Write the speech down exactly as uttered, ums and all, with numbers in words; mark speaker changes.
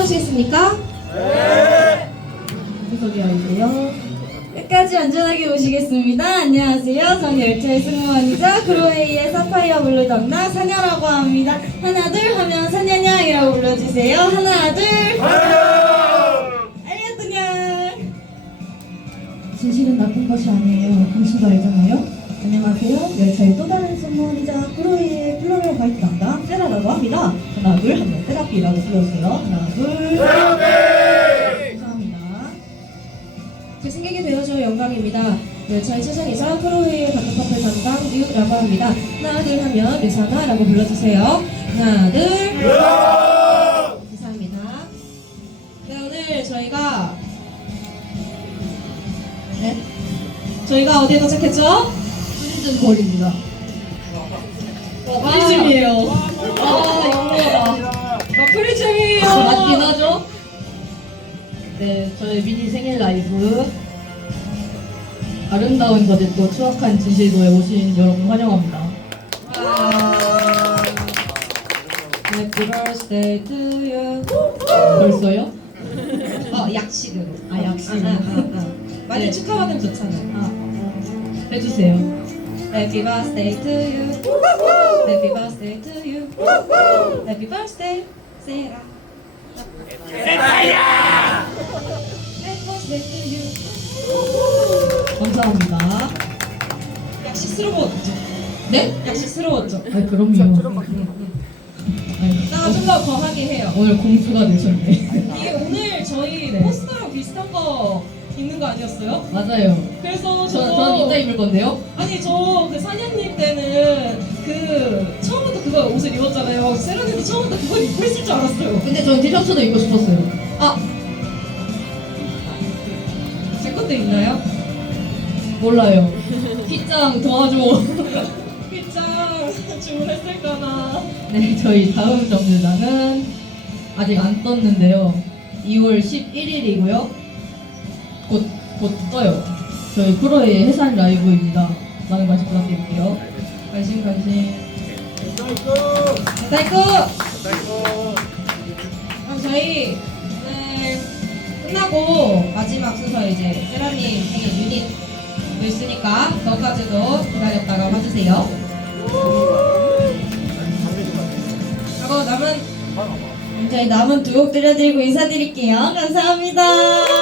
Speaker 1: 괜찮으시겠습니까? 네. 무슨 소리 하세요? 끝까지 안전하게 모시겠습니다. 안녕하세요. 전 열차의 승무원이자 크로에이의 사파이어 블루 담당 사냐라고 합니다. 하나 둘 하면 사냐냥이라고 불러주세요. 하나 둘. 알겠더냐. 진실은 나쁜 것이 아니에요. 당신도 알잖아요. 안녕하세요. 열차의 또 다른 승무원이자 크로에이의 플로럴 화이트 담당 세라라고 합니다. 하나 둘 하면 세라피라고 불러주세요. 하나 둘. 제 승객이 되어줘 영광입니다. 열차의 최정이자 크로우의 같은 커플 담당 류라고 합니다. 하나 둘 하면 류사나라고 불러주세요. 하나 둘. 감사합니다. 네, 오늘 저희가 네 저희가 어디에 도착했죠? 프리즘 거리입니다. 프리즘이에요. 아 영광이다. 아, 프리즘이에요. 맞긴 하죠? 네, 저의 미니 생일 라이브 아름다운 거제 또 추억한 진실도에 오신 여러분 환영합니다. Happy birthday to you. 벌써요? 어, 약식으로. 아, 약식으로. 아, 아, 아. 많이 네. 축하받으면 좋잖아요. 아, 해주세요. Happy birthday to you. Happy birthday to you. Happy birthday, 세라. 세라야! 감사합니다. 약식스러웠죠? 네? 약식스러웠죠? 아 그럼요. 나 좀 더 거하게 해요. 오늘 공주가 되셨네. 이게 오늘 저희 네. 포스터랑 비슷한 거 입는 거 아니었어요? 맞아요. 그래서 저, 저는 이따 입을 건데요? 아니 저 그 사년님 때는 그 처음부터 그거 옷을 입었잖아요. 세라님도 처음부터 그걸 입고 있을 줄 알았어요. 근데 저는 티셔츠도 입고 싶었어요. 아! 제 것도 있나요? 몰라요. 핏장 도와줘. 핏장 주문했을까나. 네, 저희 다음 정류장은 아직 안 떴는데요. 이월 십일일이고요. 곧, 곧 떠요. 저희 프로의 해산 라이브입니다. 많은 관심 부탁드릴게요. 관심, 관심. 다이쿠! 그럼 저희 오늘 끝나고 마지막 순서 이제 세라님 생일 유닛 있으니까 그것까지도 기다렸다가 봐주세요. 하고 남은 저희 남은 두 곡 들려드리고 인사드릴게요. 감사합니다.